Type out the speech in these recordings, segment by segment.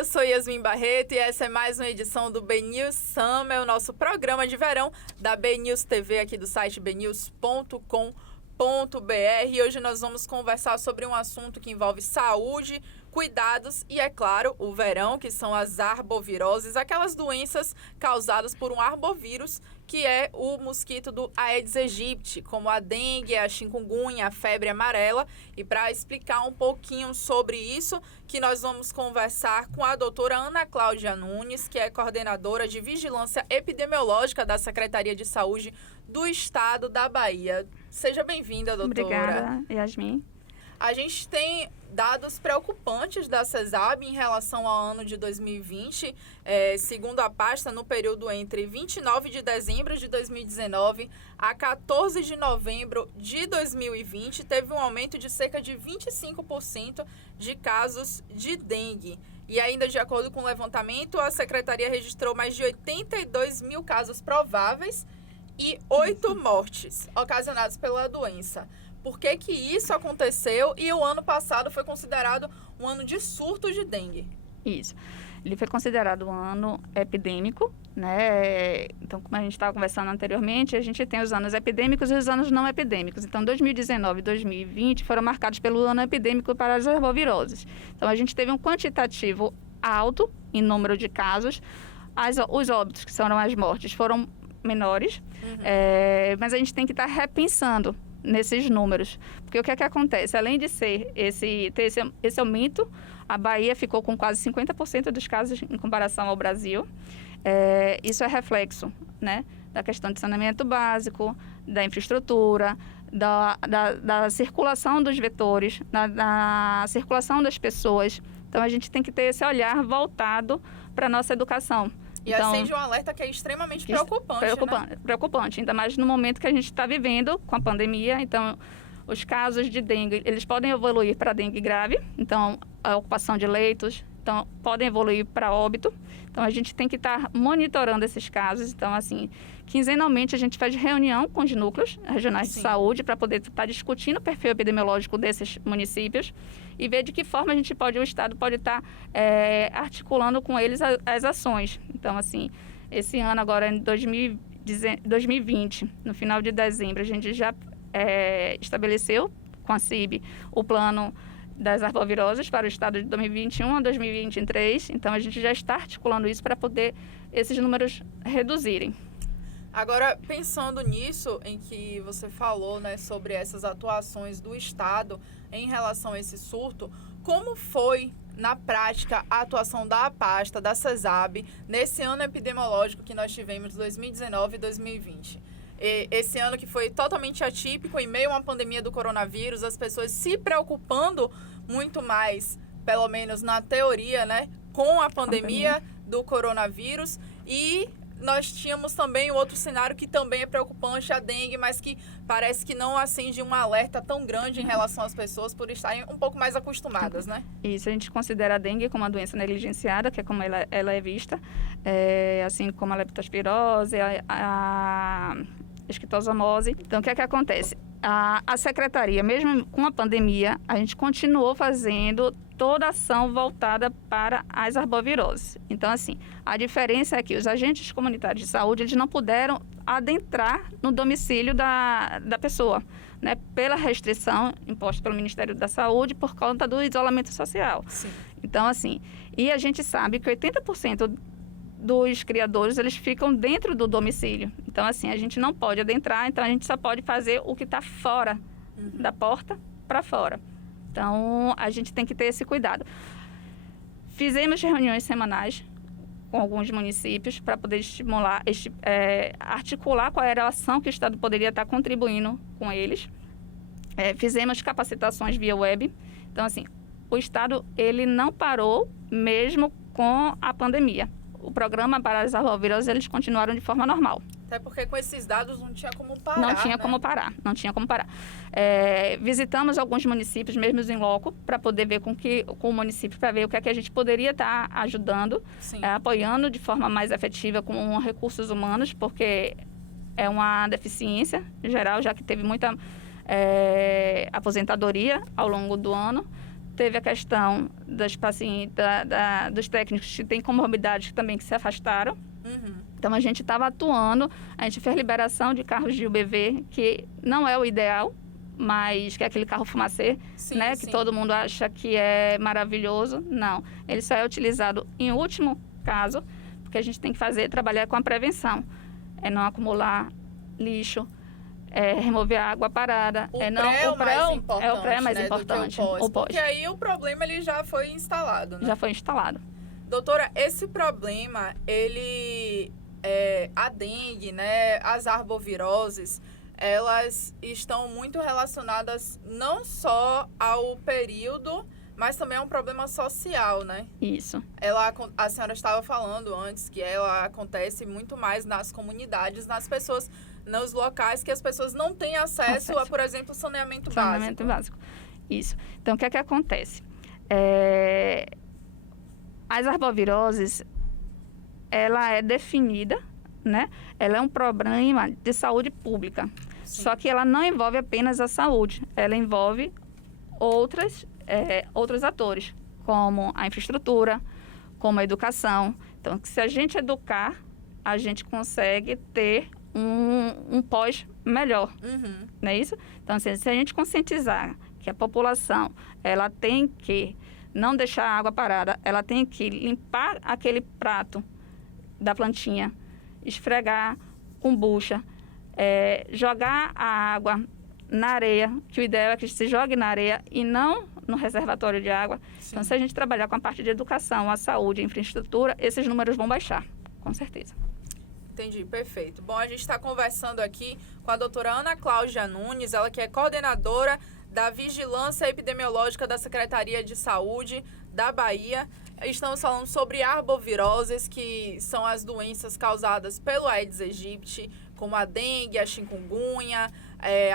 eu sou Yasmin Barreto e essa é mais uma edição do BNews Summer, o nosso programa de verão da BNews TV aqui do site bnews.com.br. E hoje nós vamos conversar sobre um assunto que envolve saúde, cuidados e, é claro, o verão, que são as arboviroses, aquelas doenças causadas por um arbovírus, que é o mosquito do Aedes aegypti, como a dengue, a chikungunya, a febre amarela. E para explicar um pouquinho sobre isso, que nós vamos conversar com a doutora Ana Cláudia Nunes, que é coordenadora de Vigilância Epidemiológica da Secretaria de Saúde do Estado da Bahia. Seja bem-vinda, doutora. Obrigada, Yasmin. A gente tem dados preocupantes da CESAB em relação ao ano de 2020. Segundo a pasta, no período entre 29 de dezembro de 2019 a 14 de novembro de 2020, teve um aumento de cerca de 25% de casos de dengue. E ainda de acordo com o levantamento, a Secretaria registrou mais de 82 mil casos prováveis e 8 mortes ocasionadas pela doença. Por que que isso aconteceu e o ano passado foi considerado um ano de surto de dengue? Isso. Ele foi considerado um ano epidêmico, né? Então, como a gente estava conversando anteriormente, a gente tem os anos epidêmicos e os anos não epidêmicos. Então, 2019 e 2020 foram marcados pelo ano epidêmico para as arboviroses. Então, a gente teve um quantitativo alto em número de casos. Os óbitos, que foram as mortes, foram menores, mas a gente tem que estar repensando nesses números, porque o que é que acontece? Além de ter esse aumento, a Bahia ficou com quase 50% dos casos em comparação ao Brasil. Isso é reflexo, né, da questão de saneamento básico, da infraestrutura, da circulação dos vetores, da circulação das pessoas. Então, a gente tem que ter esse olhar voltado para a nossa educação. E acende um alerta que é extremamente preocupante, né? Preocupante, ainda mais no momento que a gente está vivendo com a pandemia. Então, os casos de dengue, eles podem evoluir para dengue grave, então, a ocupação de leitos, então, podem evoluir para óbito. Então, a gente tem que estar monitorando esses casos. Então, assim, quinzenalmente a gente faz reunião com os núcleos regionais de saúde para poder estar discutindo o perfil epidemiológico desses municípios e ver de que forma o Estado pode estar articulando com eles as ações. Então, assim, esse ano agora, em 2020, no final de dezembro, a gente já estabeleceu com a CIB o plano das arboviroses para o estado de 2021 a 2023. Então, a gente já está articulando isso para poder esses números reduzirem. Agora, pensando nisso, em que você falou, né, sobre essas atuações do Estado em relação a esse surto, como foi, na prática, a atuação da pasta, da CESAB, nesse ano epidemiológico que nós tivemos, 2019 e 2020? Esse ano que foi totalmente atípico, em meio a uma pandemia do coronavírus, as pessoas se preocupando muito mais, pelo menos na teoria, né, com a pandemia do coronavírus. E nós tínhamos também o outro cenário que também é preocupante, a dengue, mas que parece que não acende um alerta tão grande em relação às pessoas por estarem um pouco mais acostumadas, né? Isso, a gente considera a dengue como uma doença negligenciada, que é como ela é vista, assim como a leptospirose, a esquistossomose. Então, o que é que acontece? A secretaria, mesmo com a pandemia, a gente continuou fazendo toda a ação voltada para as arboviroses. Então, assim, a diferença é que os agentes comunitários de saúde, eles não puderam adentrar no domicílio da pessoa, né, pela restrição imposta pelo Ministério da Saúde por conta do isolamento social. Sim. Então, assim, e a gente sabe que 80% dos criadores, eles ficam dentro do domicílio. Então, assim, a gente não pode adentrar, então a gente só pode fazer o que está fora da porta para fora. Então, a gente tem que ter esse cuidado. Fizemos reuniões semanais com alguns municípios para poder estimular, articular qual era a ação que o Estado poderia estar contribuindo com eles. Fizemos capacitações via web. Então, assim, o Estado, ele não parou mesmo com a pandemia. O programa para as arboviroses, eles continuaram de forma normal. Até porque com esses dados não tinha como parar, Não tinha como parar. Visitamos alguns municípios, mesmo em loco, para poder ver com o município, para ver o que é que a gente poderia estar ajudando, apoiando de forma mais efetiva com recursos humanos, porque é uma deficiência geral, já que teve muita aposentadoria ao longo do ano. Teve a questão das pacientes, dos técnicos que têm comorbidades também que se afastaram. Então, a gente estava atuando, a gente fez liberação de carros de UBV, que não é o ideal, mas que é aquele carro fumacê, né? Que todo mundo acha que é maravilhoso. Não, ele só é utilizado em último caso, porque a gente tem que trabalhar com a prevenção. É não acumular lixo, remover a água parada. O pré é mais importante, o pós. Porque aí o problema ele já foi instalado, né? Já foi instalado. Doutora, esse problema, a dengue, né, as arboviroses, elas estão muito relacionadas não só ao período, mas também é um problema social, né? Isso. A senhora estava falando antes que ela acontece muito mais nas comunidades, nas pessoas, nos locais que as pessoas não têm acesso a, por exemplo, saneamento básico. Isso. Então, o que é que acontece? As arboviroses, ela é definida, né? Ela é um problema de saúde pública. Sim. Só que ela não envolve apenas a saúde, ela envolve outros atores, como a infraestrutura, como a educação. Então, se a gente educar, a gente consegue ter um pós melhor, não é isso? Então, assim, se a gente conscientizar que a população, ela tem que não deixar a água parada, ela tem que limpar aquele prato da plantinha, esfregar com bucha, jogar a água na areia, que o ideal é que se jogue na areia e não no reservatório de água. Sim. Então, se a gente trabalhar com a parte de educação, a saúde, a infraestrutura, esses números vão baixar, com certeza. Entendi, perfeito. Bom, a gente está conversando aqui com a doutora Ana Cláudia Nunes, ela que é coordenadora da Vigilância Epidemiológica da Secretaria de Saúde da Bahia. Estamos falando sobre arboviroses, que são as doenças causadas pelo Aedes aegypti, como a dengue, a chikungunya,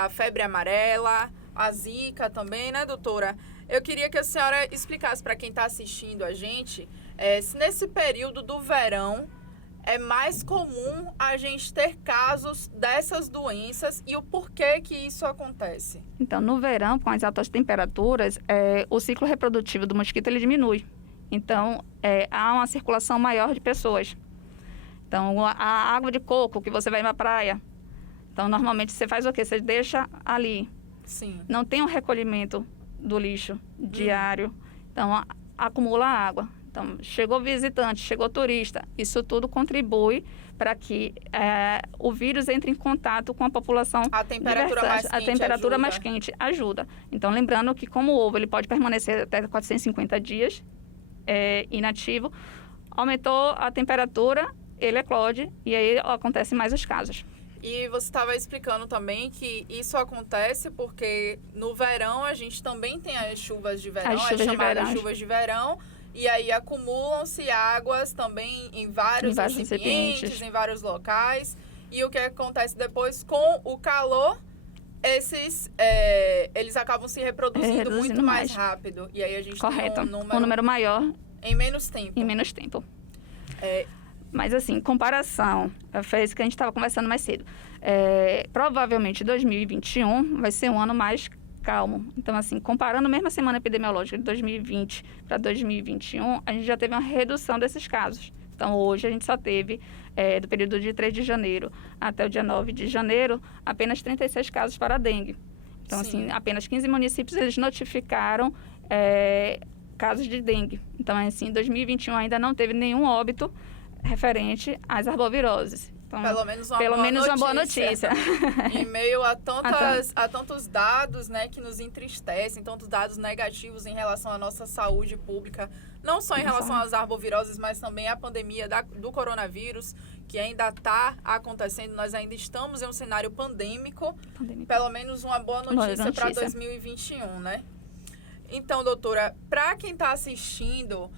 a febre amarela, a zika também, né, doutora? Eu queria que a senhora explicasse para quem está assistindo a gente, se nesse período do verão é mais comum a gente ter casos dessas doenças e o porquê que isso acontece. Então, no verão, com as altas temperaturas, o ciclo reprodutivo do mosquito ele diminui. Então, há uma circulação maior de pessoas. Então, a água de coco que você vai na praia, então, normalmente você faz o quê? Você deixa ali. Sim. Não tem um recolhimento do lixo diário. Então, acumula água. Então, chegou visitante, chegou turista. Isso tudo contribui para que o vírus entre em contato com a população. A temperatura mais quente ajuda. Então, lembrando que como o ovo ele pode permanecer até 450 dias inativo, aumentou a temperatura, ele eclode e aí acontecem mais os casos. E você estava explicando também que isso acontece porque no verão a gente também tem as chuvas de verão, as chuvas de verão, e aí acumulam-se águas também em vários recipientes, em vários locais. E o que acontece depois com o calor, eles acabam se reproduzindo muito mais rápido. E aí a gente tem um número maior em menos tempo. Mas, assim, comparação, foi isso que a gente estava conversando mais cedo. Provavelmente 2021 vai ser um ano mais calmo. Então, assim, comparando mesmo a semana epidemiológica de 2020 para 2021, a gente já teve uma redução desses casos. Então, hoje a gente só teve, do período de 3 de janeiro até o dia 9 de janeiro, apenas 36 casos para a dengue. Então, assim, apenas 15 municípios eles notificaram casos de dengue. Então, assim, em 2021 ainda não teve nenhum óbito referente às arboviroses. Então, pelo menos uma boa notícia. Em meio a tantos dados, né, que nos entristecem, tantos dados negativos em relação à nossa saúde pública, não só em relação às arboviroses, mas também à pandemia do coronavírus, que ainda está acontecendo. Nós ainda estamos em um cenário pandêmico. Pelo menos uma boa notícia para 2021, né? Então, doutora, para quem está assistindo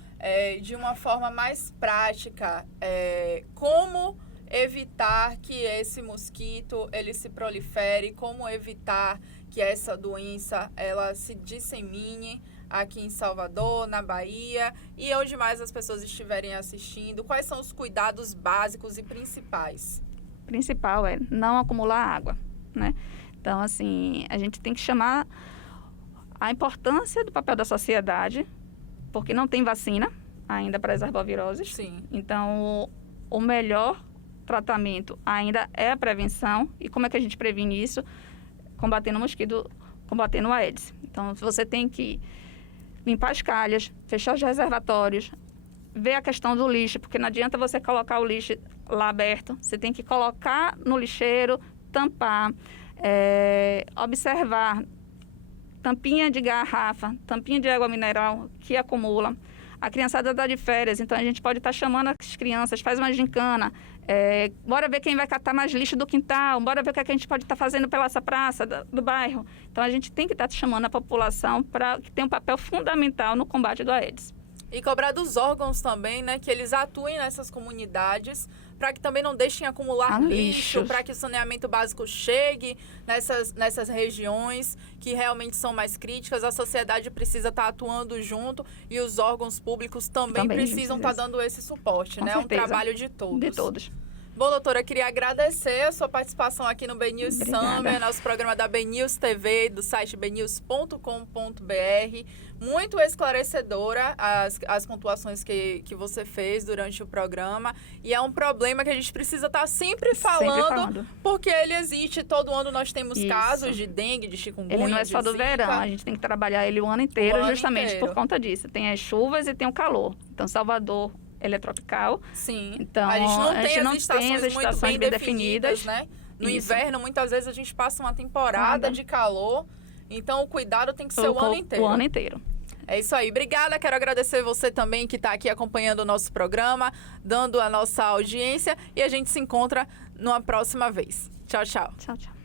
de uma forma mais prática, como evitar que esse mosquito ele se prolifere, como evitar que essa doença ela se dissemine aqui em Salvador, na Bahia e onde mais as pessoas estiverem assistindo, quais são os cuidados básicos e principais? Principal é não acumular água, né? Então, assim, a gente tem que chamar a importância do papel da sociedade, porque não tem vacina ainda para as arboviroses. Sim. Então, o melhor tratamento ainda é a prevenção. E como é que a gente previne isso? Combatendo o mosquito, combatendo a Aedes. Então, você tem que limpar as calhas, fechar os reservatórios, ver a questão do lixo, porque não adianta você colocar o lixo lá aberto. Você tem que colocar no lixeiro, tampar, observar tampinha de garrafa, tampinha de água mineral que acumula. A criançada está de férias, então a gente pode estar chamando as crianças, faz uma gincana, bora ver quem vai catar mais lixo do quintal, bora ver o que a gente pode estar fazendo pela essa praça do bairro. Então a gente tem que estar chamando a população para que tenha um papel fundamental no combate do Aedes. E cobrar dos órgãos também, né, que eles atuem nessas comunidades, para que também não deixem acumular lixo, para que o saneamento básico chegue nessas regiões que realmente são mais críticas. A sociedade precisa estar atuando junto e os órgãos públicos também precisam estar dando esse suporte, né? É um trabalho de todos. De todos. Bom, doutora, eu queria agradecer a sua participação aqui no BNews Summer, nosso programa da BNews TV, do site bnews.com.br. Muito esclarecedora as pontuações que você fez durante o programa. E é um problema que a gente precisa estar sempre falando, porque ele existe. Todo ano nós temos casos de dengue, de chikungunya, ele não é só do verão, a gente tem que trabalhar ele o ano inteiro, justamente por conta disso. Tem as chuvas e tem o calor. Então, Salvador, ele é tropical. Sim. Então, a gente não tem as estações muito bem definidas, né? No inverno, muitas vezes, a gente passa uma temporada de calor. Então, o cuidado tem que ser o ano inteiro. O ano inteiro. É isso aí. Obrigada. Quero agradecer você também que está aqui acompanhando o nosso programa, dando a nossa audiência. E a gente se encontra numa próxima vez. Tchau, tchau. Tchau, tchau.